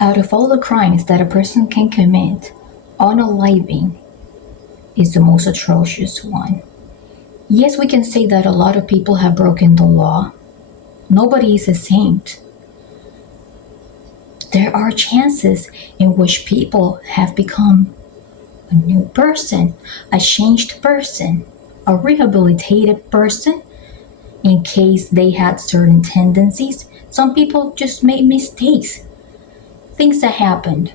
Out of all the crimes that a person can commit, unaliving is the most atrocious one. Yes, we can say that a lot of people have broken the law. Nobody is a saint. There are chances in which people have become a new person, a changed person, a rehabilitated person in case they had certain tendencies. Some people just made mistakes, things that happened.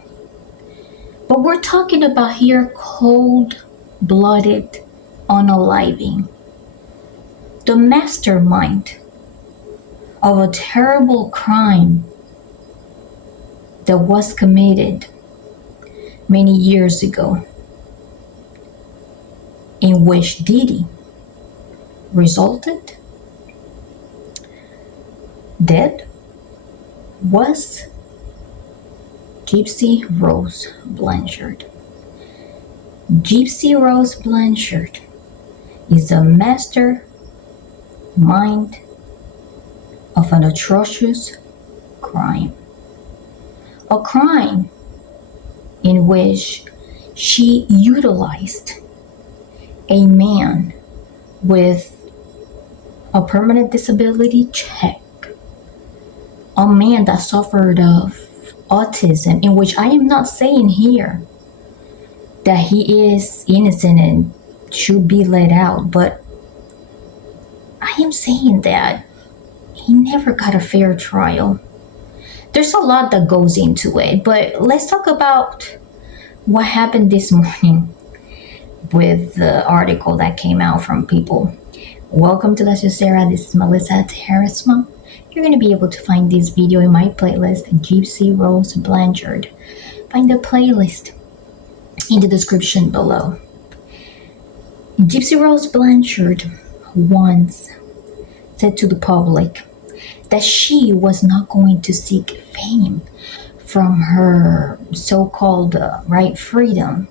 But we're talking about here cold-blooded unaliving. The mastermind of a terrible crime that was committed many years ago, in which Didi resulted dead, was Gypsy Rose Blanchard. Gypsy Rose Blanchard is a mastermind of an atrocious crime. A crime in which she utilized a man with a permanent disability check, a man that suffered of autism, in which I am not saying here that he is innocent and should be let out, but I am saying that he never got a fair trial. There's a lot that goes into it, but let's talk about what happened this morning with the article that came out from People. Welcome to Let's Just Sarah. This is Melissa Terrace-Mom. You're going to be able to find this video in my playlist, Gypsy Rose Blanchard. Find the playlist in the description below. Gypsy Rose Blanchard once said to the public that she was not going to seek fame from her so-called freedom.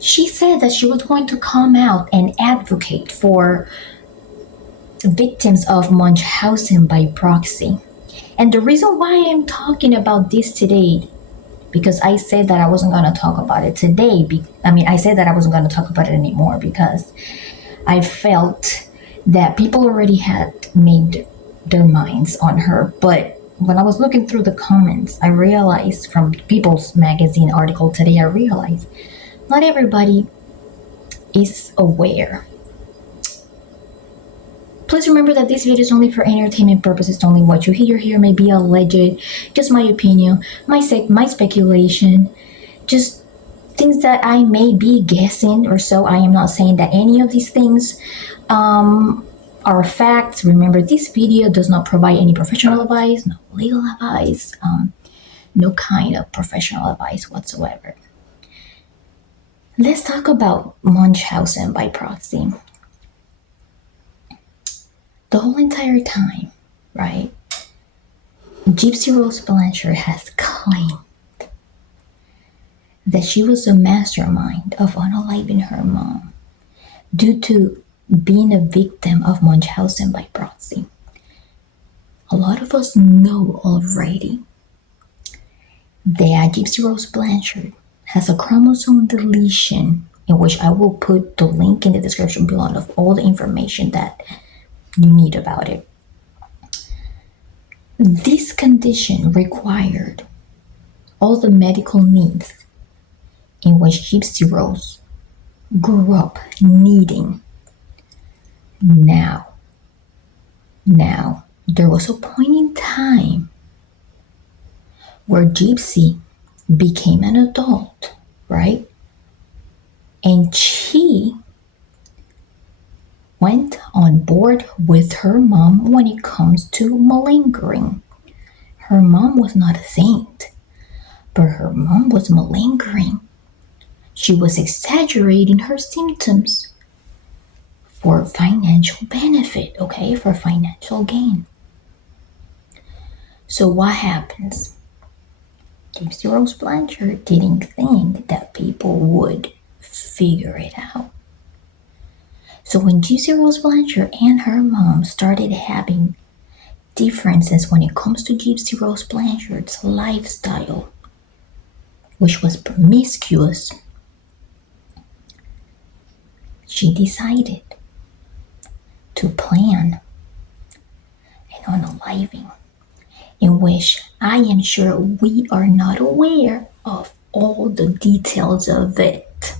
She said that she was going to come out and advocate for victims of Munchausen by proxy. And the reason why I'm talking about this today, because I said that I wasn't going to talk about it today. I said that I wasn't going to talk about it anymore because I felt that people already had made their minds on her. But when I was looking through the comments, I realized from People's Magazine article today, I realized not everybody is aware. Please remember that this video is only for entertainment purposes only. What you hear here may be alleged, just my opinion, my speculation, just things that I may be guessing or so. I am not saying that any of these things are facts. Remember, this video does not provide any professional advice, no legal advice, no kind of professional advice whatsoever. Let's talk about Munchausen by proxy. The whole entire time, right, Gypsy Rose Blanchard has claimed that she was a mastermind of unaliving her mom due to being a victim of Munchausen by proxy. A lot of us know already that Gypsy Rose Blanchard has a chromosome deletion, in which I will put the link in the description below of all the information that you need about it. This condition required all the medical needs in which Gypsy Rose grew up needing. Now, there was a point in time where Gypsy became an adult, right? And she went on board with her mom when it comes to malingering. Her mom was not a saint, but her mom was malingering. She was exaggerating her symptoms for financial benefit, okay, for financial gain. So what happens? Gypsy Rose Blanchard didn't think that people would figure it out. So when Gypsy Rose Blanchard and her mom started having differences when it comes to Gypsy Rose Blanchard's lifestyle, which was promiscuous, she decided to plan an unaliving in which I am sure we are not aware of all the details of it.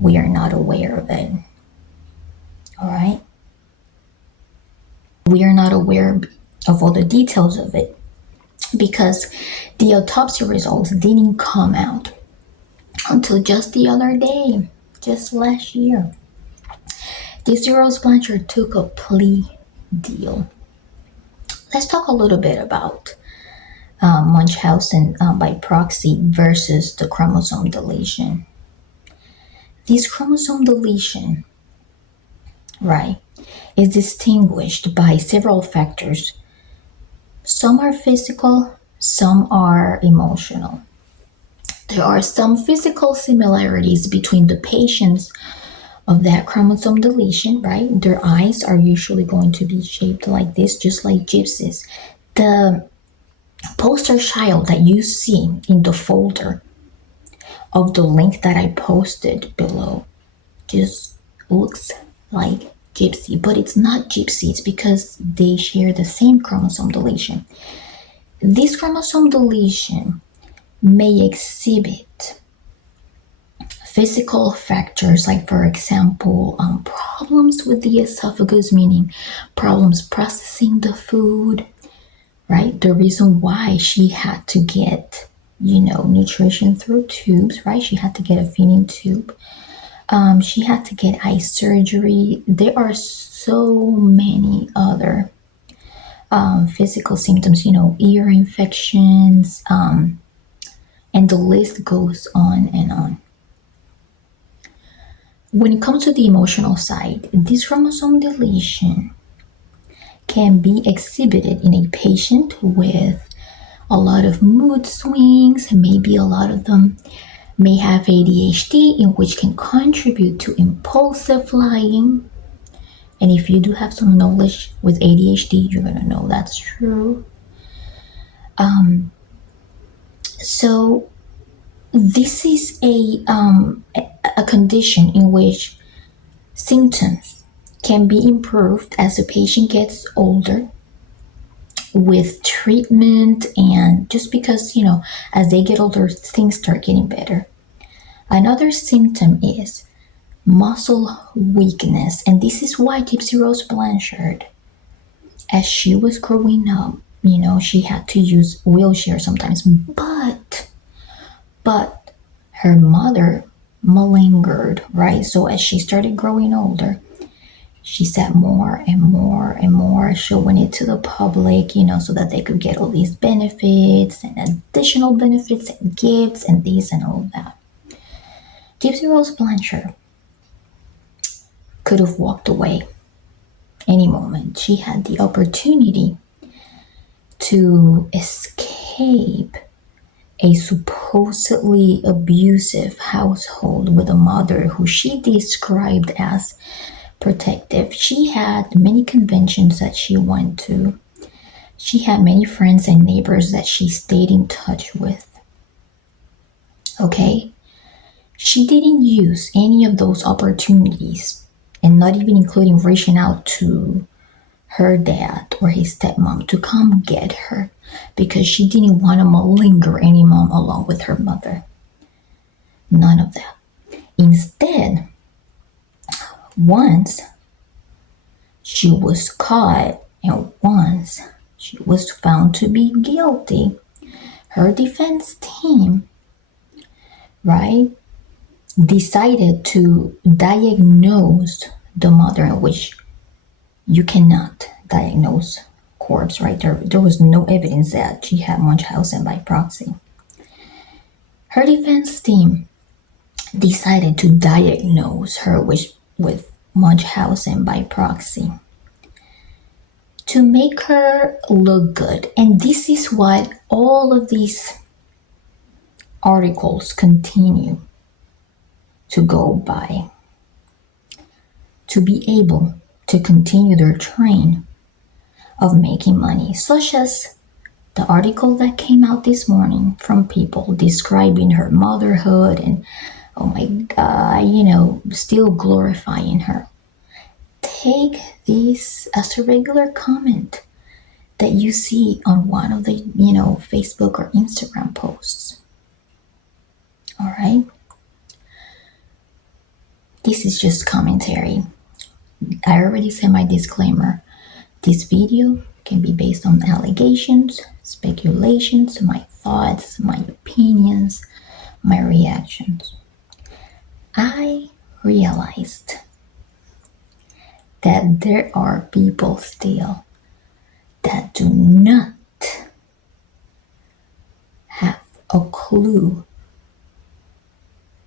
We are not aware of it. All right? We are not aware of all the details of it because the autopsy results didn't come out until just the other day, just last year. Gypsy Rose Blanchard took a plea deal. Let's talk a little bit about Munchausen by proxy versus the chromosome deletion. This chromosome deletion, right, is distinguished by several factors. Some are physical, some are emotional. There are some physical similarities between the patients of that chromosome deletion, right? Their eyes are usually going to be shaped like this, just like Gypsy's. The poster child that you see in the folder of the link that I posted below just looks like Gypsy, but it's not Gypsy. It's because they share the same chromosome deletion. This chromosome deletion may exhibit physical factors like, for example, problems with the esophagus, meaning problems processing the food, right? The reason why she had to get, nutrition through tubes, right? She had to get a feeding tube. She had to get eye surgery. There are so many other physical symptoms, ear infections, and the list goes on and on. When it comes to the emotional side, this chromosome deletion can be exhibited in a patient with a lot of mood swings. Maybe a lot of them may have ADHD, in which can contribute to impulsive lying. And if you do have some knowledge with ADHD, you're going to know that's true. So this is a condition in which symptoms can be improved as the patient gets older with treatment, and just because, as they get older, things start getting better. Another symptom is muscle weakness, and this is why Gypsy Rose Blanchard, as she was growing up, she had to use wheelchair sometimes, but her mother malingered, right? So as she started growing older, she said more and more and more, showing it to the public, so that they could get all these benefits and additional benefits and gifts and this and all of that. Gypsy Rose Blanchard could have walked away any moment. She had the opportunity to escape a supposedly abusive household with a mother who she described as protective. She had many conventions that she went to. She had many friends and neighbors that she stayed in touch with. Okay? She didn't use any of those opportunities, and not even including reaching out to her dad or his stepmom to come get her, because she didn't want to malinger any mom along with her mother. None of that. Instead, once she was caught and once she was found to be guilty, her defense team, right, decided to diagnose the mother, in which you cannot diagnose corpse, right? There was no evidence that she had Munchausen by proxy. Her defense team decided to diagnose her with Munchausen by proxy to make her look good. And this is what all of these articles continue to go by, to be able to continue their train of making money, such as The article that came out this morning from people describing her motherhood and, oh my God, still glorifying her. Take this as a regular comment that you see on one of the, Facebook or Instagram posts. All right? This is just commentary. I already said my disclaimer. This video can be based on allegations, speculations, my thoughts, my opinions, my reactions. I realized that there are people still that do not have a clue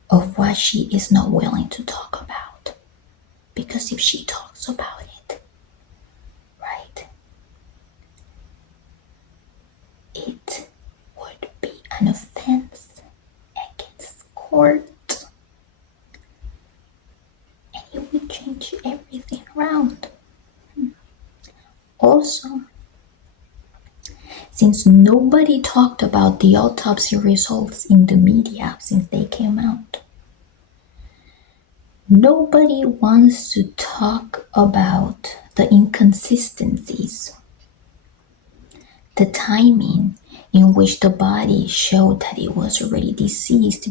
of what she is not willing to talk about. Because if she talks about it, right, it would be an offense against court. And it would change everything around. Also, since nobody talked about the autopsy results in the media since they came out, nobody wants to talk about the inconsistencies, the timing in which the body showed that it was already deceased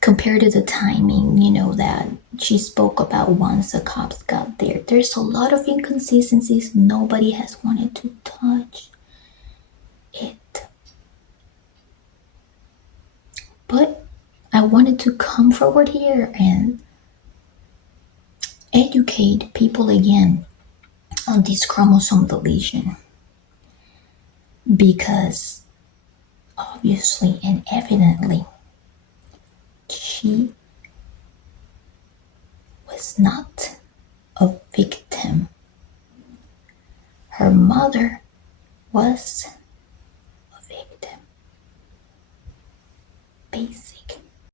compared to the timing, that she spoke about once the cops got there. There's a lot of inconsistencies. Nobody has wanted to touch it. But I wanted to come forward here and educate people again on this chromosome deletion. Because obviously and evidently, she was not a victim. Her mother was a victim. Basically.